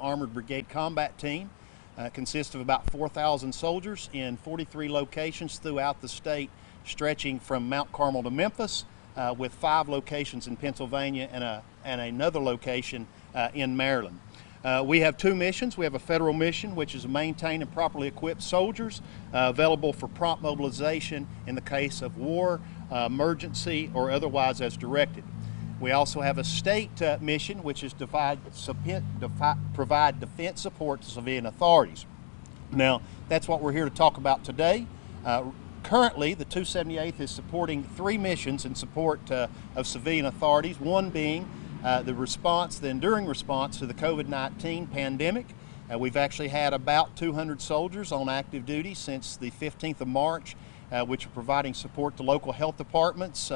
Armored Brigade Combat Team. Consists of about 4,000 soldiers in 43 locations throughout the state, stretching from Mount Carmel to Memphis, with 5 locations in Pennsylvania and another location in Maryland. We have 2 missions. We have a federal mission, which is to maintain and properly equip soldiers available for prompt mobilization in the case of war, emergency, or otherwise as directed. We also have a state mission, which is to provide defense support to civilian authorities. Now, that's what we're here to talk about today. Currently, the 278th is supporting 3 missions in support of civilian authorities, one being the enduring response to the COVID-19 pandemic. We've actually had about 200 soldiers on active duty since the 15th of March, which are providing support to local health departments.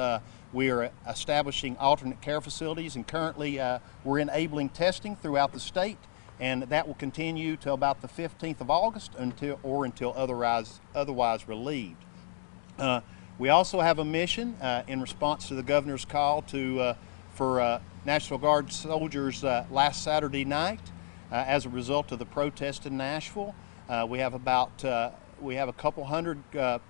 We are establishing alternate care facilities, and currently we're enabling testing throughout the state, and that will continue till about the 15th of August until otherwise relieved. We also have a mission in response to the governor's call for National Guard soldiers last Saturday night as a result of the protest in Nashville. We have a couple hundred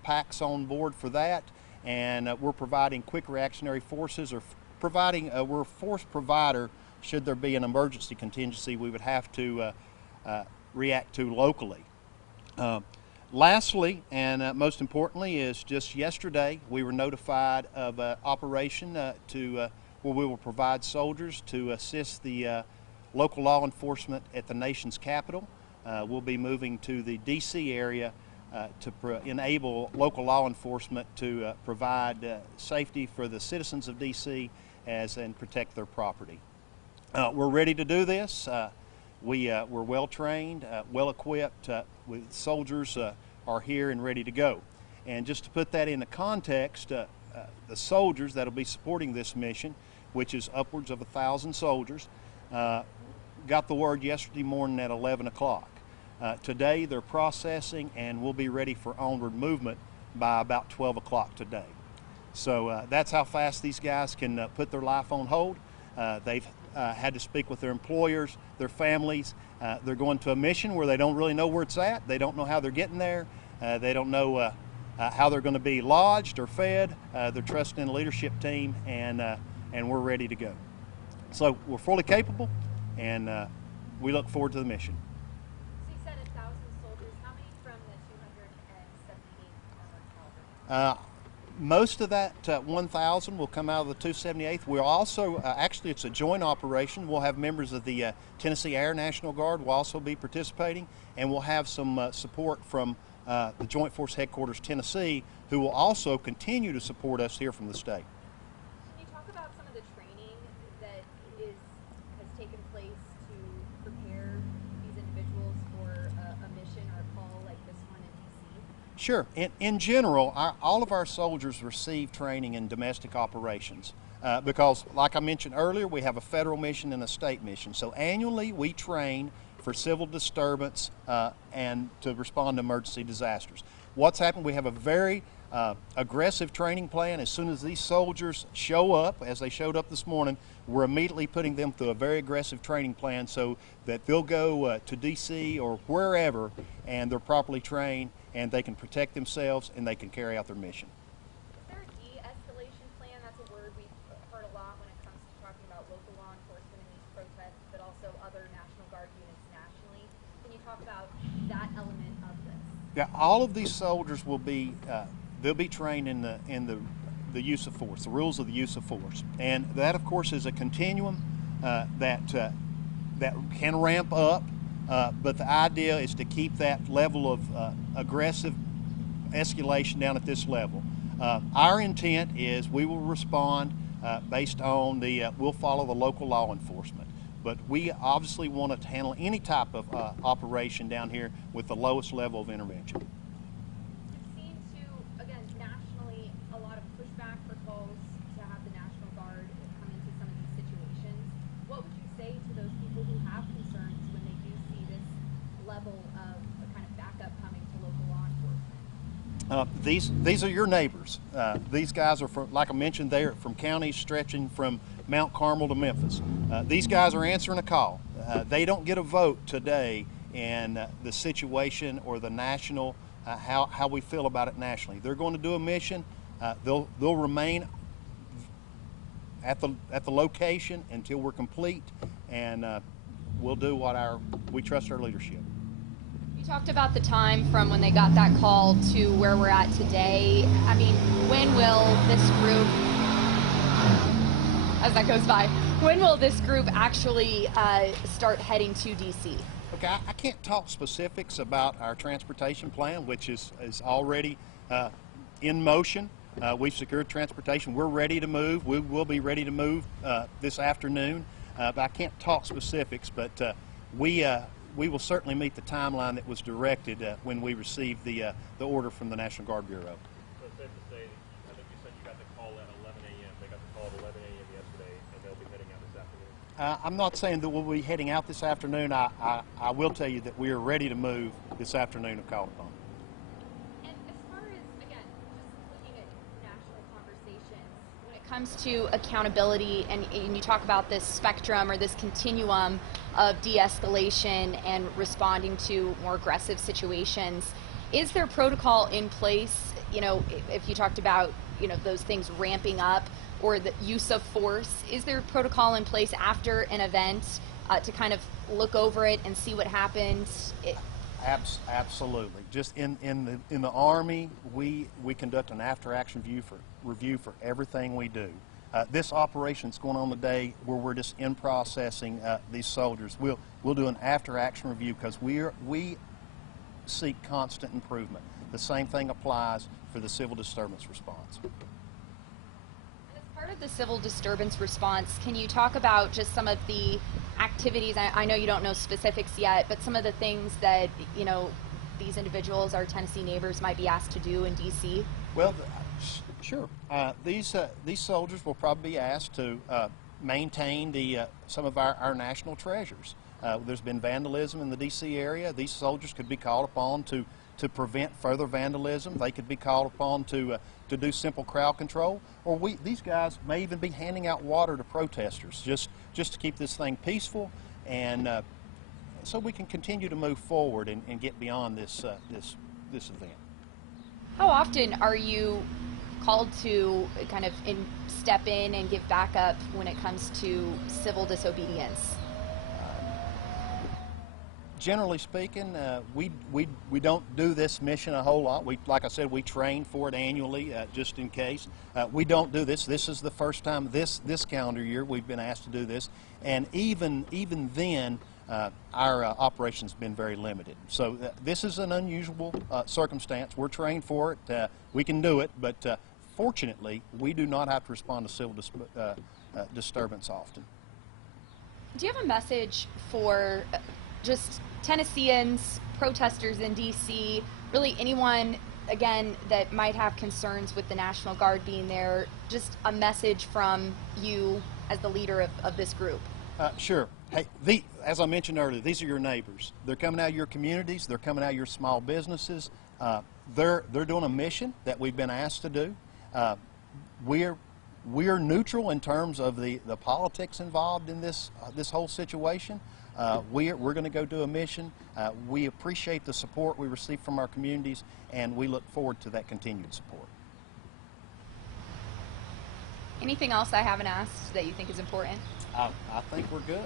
packs on board for that, and we're providing quick reactionary forces, or we're a force provider should there be an emergency contingency we would have to react to locally. Lastly, and most importantly, is just yesterday we were notified of an operation where we will provide soldiers to assist the local law enforcement at the nation's capital. We'll be moving to the D.C. area to enable local law enforcement to provide safety for the citizens of D.C. and protect their property. We're ready to do this. We're well trained, well equipped. Soldiers are here and ready to go. And just to put that into context, the soldiers that will be supporting this mission, which is upwards of 1,000 soldiers, got the word yesterday morning at 11 o'clock. Today they're processing and will be ready for onward movement by about 12 o'clock today. So that's how fast these guys can put their life on hold. They've had to speak with their employers, their families. They're going to a mission where they don't really know where it's at. They don't know how they're getting there. They don't know how they're going to be lodged or fed. They're trusting in the leadership team, and we're ready to go. So we're fully capable, and we look forward to the mission. So you said 1,000 soldiers. How many from the 278th Armored Cavalry? Most of that 1,000 will come out of the 278th. We'll also, actually it's a joint operation. We'll have members of the Tennessee Air National Guard will also be participating, and we'll have some support from the Joint Force Headquarters Tennessee, who will also continue to support us here from the state. Can you talk about some of the training that has taken place to prepare these individuals for a mission or a call like this one in D.C.? Sure. In general, all of our soldiers receive training in domestic operations because, like I mentioned earlier, we have a federal mission and a state mission. So annually we train for civil disturbance and to respond to emergency disasters. What's happened, we have a very aggressive training plan. As soon as these soldiers show up, as they showed up this morning, we're immediately putting them through a very aggressive training plan so that they'll go to D.C. or wherever, and they're properly trained, and they can protect themselves and they can carry out their mission. Is there a de-escalation plan? That's a word we've heard a lot when it comes to talking about local law enforcement in these protests, but also other National Guard units nationally. Can you talk about that element of this? Yeah, all of these soldiers will be they'll be trained in the use of force, the rules of the use of force, and that, of course, is a continuum that can ramp up. But the idea is to keep that level of aggressive escalation down at this level. Our intent is we will respond based on we'll follow the local law enforcement. But we obviously want to handle any type of operation down here with the lowest level of intervention. We've seen, again, nationally, a lot of pushback for calls to have the National Guard come into some of these situations. What would you say to those people who have concerns when they do see this level of kind of backup coming to local law enforcement? These are your neighbors. These guys are from, like I mentioned, they're from counties stretching from Mount Carmel to Memphis. These guys are answering a call. They don't get a vote today in the situation or the national, how we feel about it nationally. They're going to do a mission. They'll remain at the location until we're complete, and we'll do what we trust our leadership. You talked about the time from when they got that call to where we're at today. I mean, when will this group, as that goes by, when will this group actually start heading to D.C.? Okay, I can't talk specifics about our transportation plan, which is already in motion. We've secured transportation. We're ready to move. We will be ready to move this afternoon. But I can't talk specifics, but we will certainly meet the timeline that was directed when we received the order from the National Guard Bureau. So it's safe to say, I think you said you got the call at 11 a.m. They got the call at 11 a.m. yesterday, and they'll be heading out this afternoon. I'm not saying that we'll be heading out this afternoon. I will tell you that we are ready to move this afternoon if called upon. And as far as, again, just looking at national conversations, when it comes to accountability, and you talk about this spectrum or this continuum of de-escalation and responding to more aggressive situations, is there protocol in place, you know, if you talked about, you know, those things ramping up or the use of force, is there protocol in place after an event to kind of look over it and see what happens? Absolutely. Just in the Army, we conduct an after-action review for everything we do. This operation is going on today where we're just in processing these soldiers. We'll do an after-action review because we seek constant improvement. The same thing applies for the civil disturbance response. And as part of the civil disturbance response, can you talk about just some of the activities? I know you don't know specifics yet, but some of the things that, you know, these individuals, our Tennessee neighbors, might be asked to do in D.C.? Well, sure. These soldiers will probably be asked to maintain some of our national treasures. There's been vandalism in the D.C. area. These soldiers could be called upon to prevent further vandalism. They could be called upon to do simple crowd control, or these guys may even be handing out water to protesters just to keep this thing peaceful, and so we can continue to move forward and get beyond this event. How often are you called to kind of step in and give backup when it comes to civil disobedience? Generally speaking, we don't do this mission a whole lot. Like I said, we train for it annually just in case. We don't do this. This is the first time this calendar year we've been asked to do this, and even then our operation's been very limited. So this is an unusual circumstance. We're trained for it. We can do it, but fortunately, we do not have to respond to civil disturbance often. Do you have a message for just Tennesseans, protesters in D.C., really anyone, again, that might have concerns with the National Guard being there, just a message from you as the leader of this group? Sure. Hey, as I mentioned earlier, these are your neighbors. They're coming out of your communities. They're coming out of your small businesses. They're doing a mission that we've been asked to do. We're neutral in terms of the politics involved in this whole situation. We're going to go do a mission. We appreciate the support we receive from our communities, and we look forward to that continued support. Anything else I haven't asked that you think is important? I think we're good.